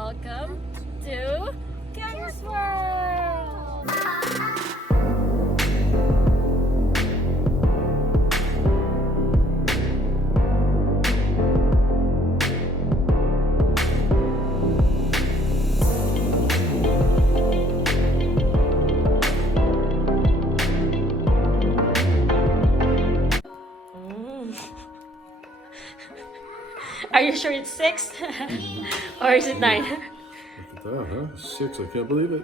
Welcome to Ken's World! Are you sure it's 6? Or is it 9? Look at that, huh? 6, I can't believe it.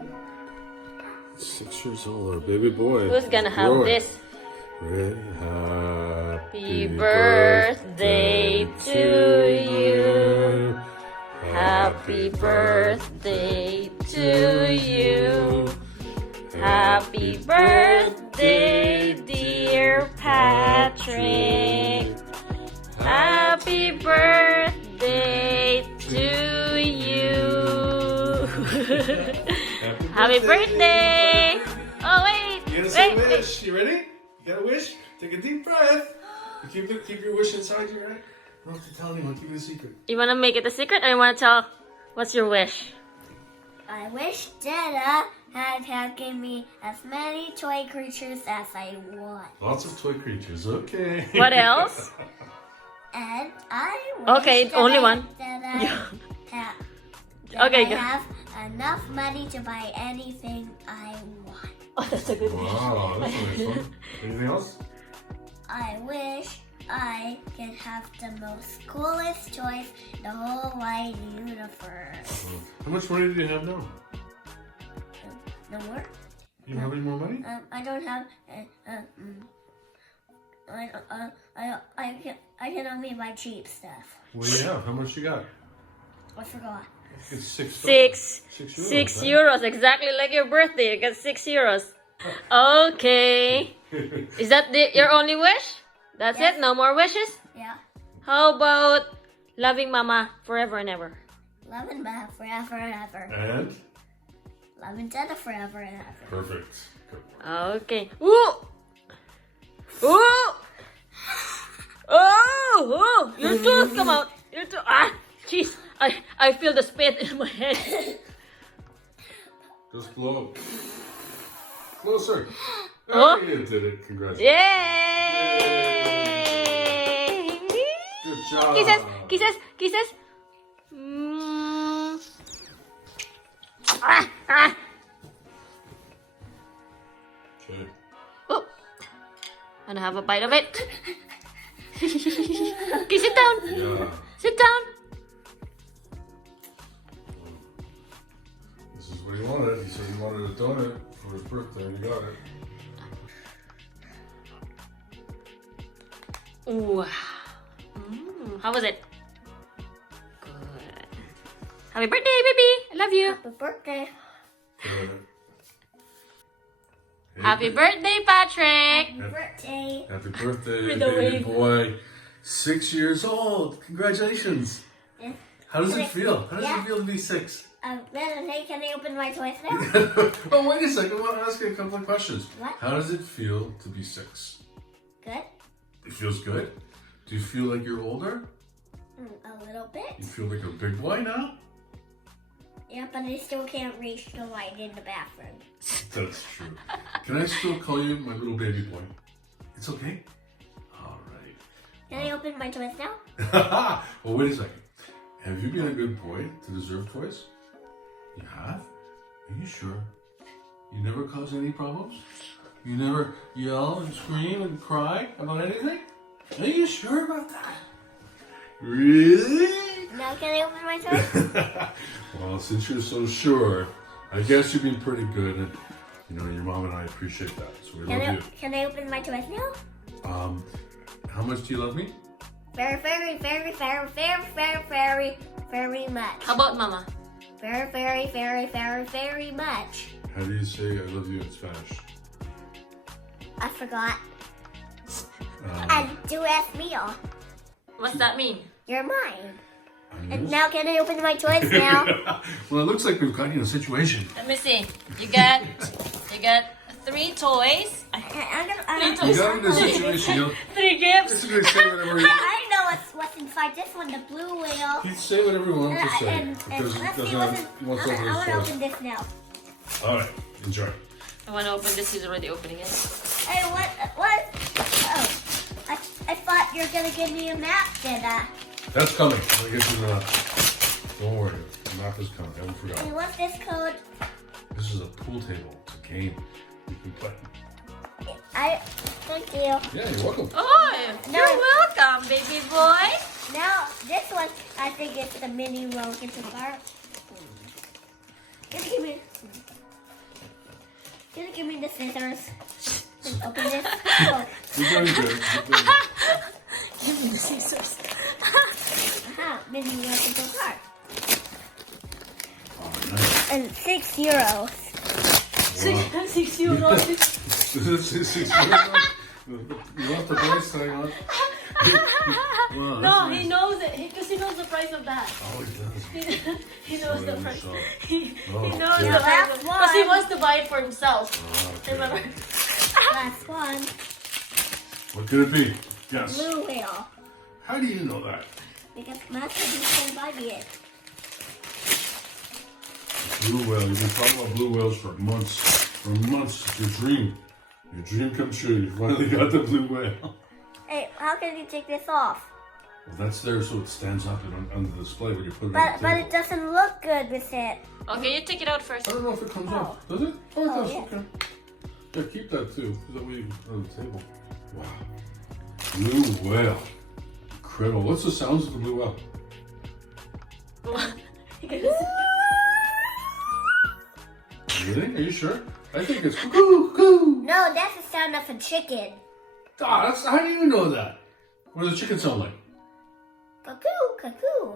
6 years old, our baby boy. Who's gonna He's have growing. this? Ready? Happy birthday to you. Happy birthday to you. Happy birthday, dear Patrick. Happy birthday to you. Happy birthday. Oh wait. You gotta say a Wait. wish. You ready? You got a wish? Take a deep breath. You keep your wish inside you, right? You don't have to tell anyone. Keep it a secret. You wanna make it a secret or you wanna tell what's your wish? I wish Dada had given me as many toy creatures as I want. Lots of toy creatures. Okay. What else? And I wish Okay, that only I, one. That I, that Okay, I go. have enough money to buy anything I want. Oh, that's a good wish. Wow, that's nice one. Anything else? I wish I can have the most coolest toys in the whole wide universe. How much money do you have now? No more? You don't have any more money? I don't have. I can only buy cheap stuff. What do you have? How much you got? I forgot. It's $6. Six. €6. Six huh? euros, exactly like your birthday. You got 6 euros. Okay. Is that your only wish? That's Yes. it? No more wishes? Yeah. How about loving mama forever and ever? Loving Matt forever and ever. And? Loving Dada forever and ever. Perfect. Good. Okay. Ooh! Ooh! Oh! Your tooth come out! Your tooth! Ah! Jeez! I feel the spit in my head. Just blow. Closer. Oh. Oh, you did it. Congratulations. Yay! Good job. Kisses! Kisses! Mm. Ah! Ah! Okay. Oh! Wanna have a bite of it? Okay, sit down! Yeah. Sit down! This is what he wanted. He said he wanted a donut for his birthday, and he got it. Ooh. How was it? Good. Happy birthday, baby! I love you. Happy birthday. Good. Happy birthday, Patrick! Happy birthday. Happy birthday, With a baby wave. boy. 6 years old. Congratulations. Yeah. How does it feel? How does Yeah. it feel to be 6? Hey, can I open my toys now? Oh, wait a second. I want to ask you a couple of questions. What? How does it feel to be 6? Good. It feels good. Do you feel like you're older? A little bit. You feel like a big boy now? Yeah, but I still can't reach the light in the bathroom. That's true. Can I still call you my little baby boy? It's okay? All right. Can I open my toys now? Well, wait a second. Have you been a good boy to deserve toys? You have? Are you sure? You never cause any problems? You never yell and scream and cry about anything? Are you sure about that? Really? Now can I open my toys? Well, since you're so sure, I guess you've been pretty good. And, you know, your mom and I appreciate that. So we love you. Can I open my toys now? How much do you love me? Very, very, very, very, very, very, very, very much. How about mama? Very, very, very, very, very much. How do you say I love you in Spanish? I forgot. Um, And do ask me all. What's that mean? You're mine. And adios. now can I open my toys now? Well, it looks like we've got you in a situation. Let me see. You got 3 toys. I'm You got in a situation. You know, 3 gifts. it's a good say whatever. I know what's inside this one, the blue whale. You say whatever you want to say. And Because let's see he wants to open I his want to toys. open this now. All right, enjoy. I want to open this. He's already opening it. Hey, what? Oh, I thought you were gonna give me a map, did I? That's coming. Let me get you the map. Don't worry, the map is coming. I haven't forgotten. And what's this code? This is a pool table. It's a game you can play. Thank you. Yeah, you're welcome. Oh, No. you're welcome, baby boy. Now, this one, I think it's the mini roller bar. Give me the scissors. Let's open this. Oh, You're doing good. You're doing good. Give me the scissors. aha, mini roller bar. Oh, nice. And €6. Wow. 6 euros. This is €6. You want the price tag on? Wow, No, that's he nice. knows it because he knows the price of that. Oh, he does. He knows the price. So, He Oh, knows okay. the price Last because he one. wants to buy it for himself. okay. Remember? Last one. What could it be? Yes. Blue whale. How do you know that? Because Master can buy me it. Blue whale. You've been talking about blue whales for months. For months. It's your dream. Your dream come true. You finally got the blue whale. Hey, how can you take this off? Well, that's there so it stands up on the display when you put it on But the but table. it doesn't look good with it. Okay, you take it out first. I don't know if it comes off. Does it? Oh, it Oh, does. yeah. Okay. Yeah, keep that too. That way on the table. Wow. Blue whale. Incredible. What's the sounds of the blue whale? Really? Are you sure? I think it's cuckoo, cuckoo. No, that's the sound of a chicken. Ah, that's, how do you know that? What does the chicken sound like? Cuckoo, cuckoo.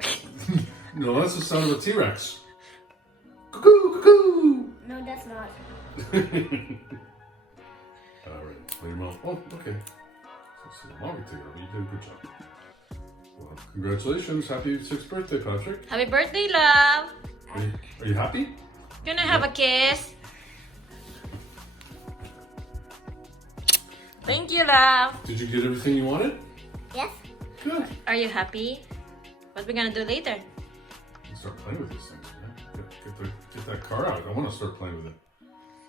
No, that's the sound of a T-Rex. Cuckoo, cuckoo. No, that's not. All right, play your mouth. Oh, okay. So it's a longer take but you did a good job. Well, congratulations. Happy 6th birthday, Patrick. Happy birthday, love. Are you happy? Can I have a kiss? Thank you, love. Did you get everything you wanted? Yes. Good. Are you happy? What we gonna do later? You can start playing with these things, man. Get that car out. I want to start playing with it.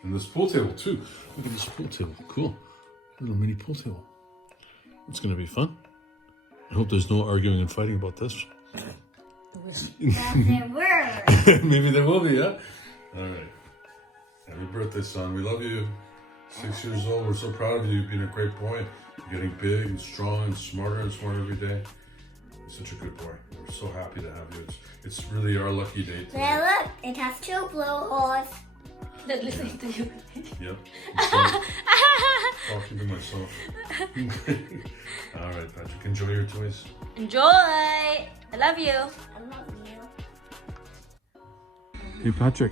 And this pool table, too. Look at this pool table. Cool. Little mini pool table. It's going to be fun. I hope there's no arguing and fighting about this. Yes, there were. Maybe there will be, yeah? All right. Happy birthday, son. We love you. 6 years old. We're so proud of you being a great boy. You're getting big and strong and smarter every day. You're such a good boy. We're so happy to have you. It's really our lucky day today. There, look. It has 2 blue holes. Not listening to you. Yep. I'm talking to myself. All right, Patrick. Enjoy your toys. Enjoy. I love you. I love you. Hey, Patrick.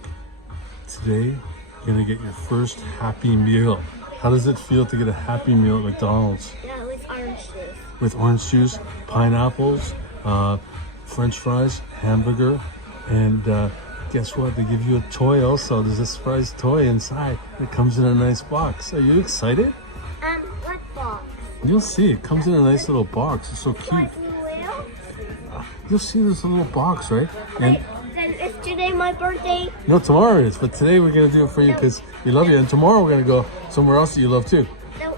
Today, you're going to get your first Happy Meal. How does it feel to get a Happy Meal at McDonald's? Yeah, with orange juice. With orange juice, pineapples, French fries, hamburger, and guess what? They give you a toy also. There's a surprise toy inside. It comes in a nice box. Are you excited? What box? You'll see. It comes in a nice little box. It's so cute. Like blue whale? You'll see this little box, right? And Then is today my birthday? no, tomorrow it is. But today we're going to do it for you because we love you. And tomorrow we're going to go somewhere else that you love too. No,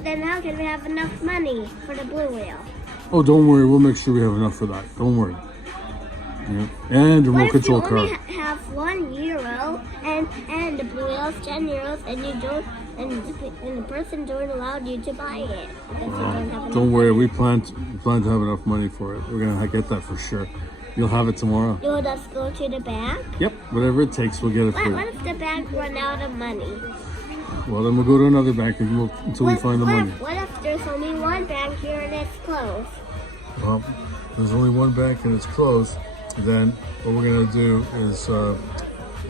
then how can we have enough money for the blue whale? Oh, don't worry. We'll make sure we have enough for that. Don't worry. Yeah. And remote What if you control car. only have €1 and the blue whale's €10 and you don't and the person don't allow you to buy it because you don't have enough. Don't worry. We plan to have enough money for it. We're gonna get that for sure. You'll have it tomorrow. You'll just go to the bank. Yep. Whatever it takes, we'll get it for What you. if the bank run out of money? Well, then we'll go to another bank until we find the money. What if there's only one bank here and it's closed? Well, there's only one bank and it's closed. Then what we're gonna do is we're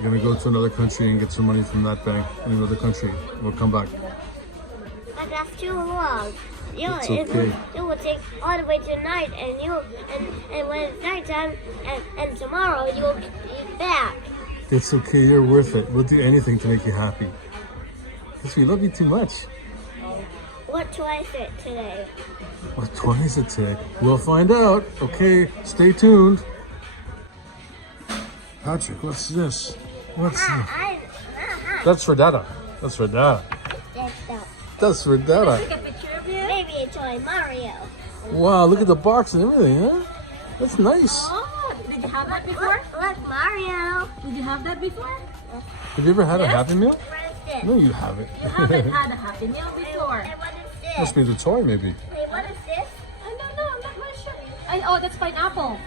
gonna go to another country and get some money from that bank in another country. We'll come back. But that's too long. It's okay. It will take all the way to night, and when it's nighttime, and tomorrow you'll be back. It's okay. You're worth it. We'll do anything to make you happy. Because we love you too much. What toy is it today? What toy is it today? We'll find out. Okay, stay tuned. Patrick, what's this? What's this? That's for Dada. That's for Dada. That's for Dada. Take a picture of you? Maybe a toy Mario. Wow, look at the box and everything, huh? That's nice. Oh, did you have that before? Look, Mario. Did you have that before? Have you ever had a Happy Meal? What is this? No, you haven't. You haven't had a Happy Meal before. And what is this? Must be the toy, maybe. Wait, what is this? I don't know. I'm not really sure. Oh, that's pineapple.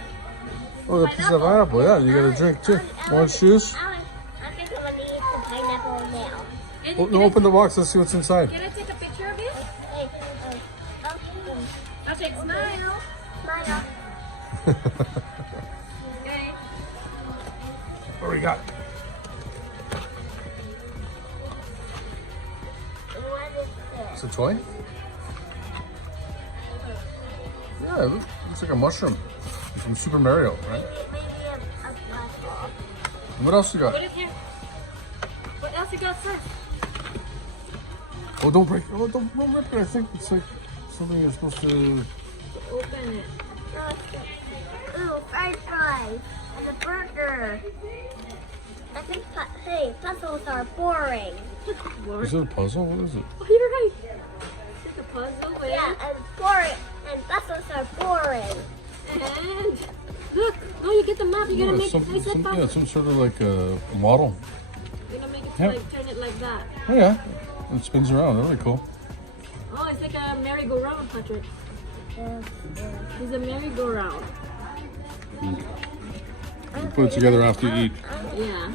Oh, the piece of pineapple. Yeah, you got a drink too. Want juice? I think I'm gonna eat the pineapple now. Oh, no, open the box. Let's see what's inside. Can I take a picture of you? Hey, Patrick, smile. smile. Okay. What do we got? What is It's this? a toy? Yeah, it looks like a mushroom from Super Mario, right? Maybe a puzzle. And what else you got? Put it here. What else you got first? Oh, don't break it. Oh, don't rip it. I think it's like something you're supposed to... Open it. Ooh, french fries and a burger. I think, hey, puzzles are boring. Is it a puzzle? What is it? Oh, you're right. It's a puzzle with. Yeah, and boring, and puzzles are boring. And look, oh, you get the map. You're gonna make Yeah, some sort of like a model. You're gonna make it Yeah. like turn it like that. Oh, yeah. It spins around. That's really cool. Oh, it's like a merry-go-round, Patrick. It's a merry-go-round. You put it together after you eat. Yeah.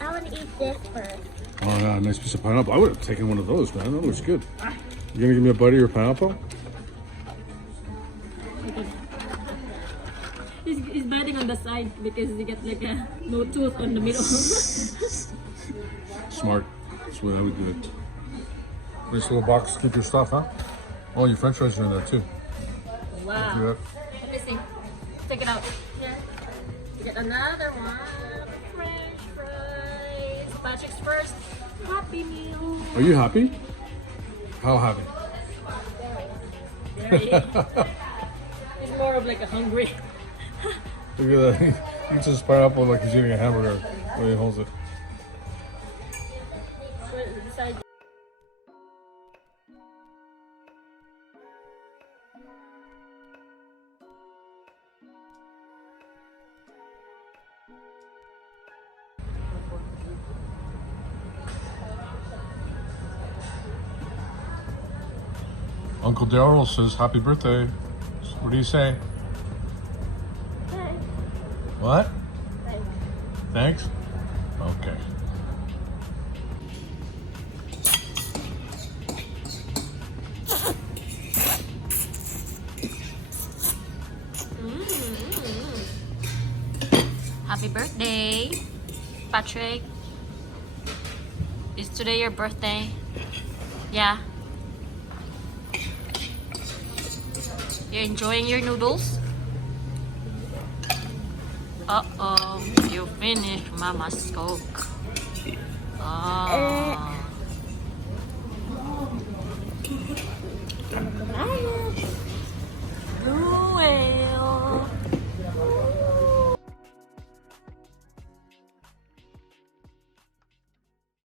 I would eat this first. Oh, yeah, nice piece of pineapple. I would have taken one of those, man. That looks good. You gonna give me a bite of your pineapple? He's biting on the side because he got like a no tooth on the middle. Smart. That's the way I would do it. Nice little box to keep your stuff, huh? Oh, your french fries are in there too. Do Wow. that. Let me see. Take it out. Here. You get another one. French fries. Patrick's first Happy Meal. Are you happy? How happy? Very. He's more of like a hungry. Look at that. He eats his pineapple like he's eating a hamburger when he holds it. Beside Uncle Daryl says happy birthday. What do you say? Thanks. What? Thanks. Thanks? Okay. Happy birthday, Patrick. Is today your birthday? Yeah. You're enjoying your noodles? Uh-oh, you finished Mama's Coke. Oh.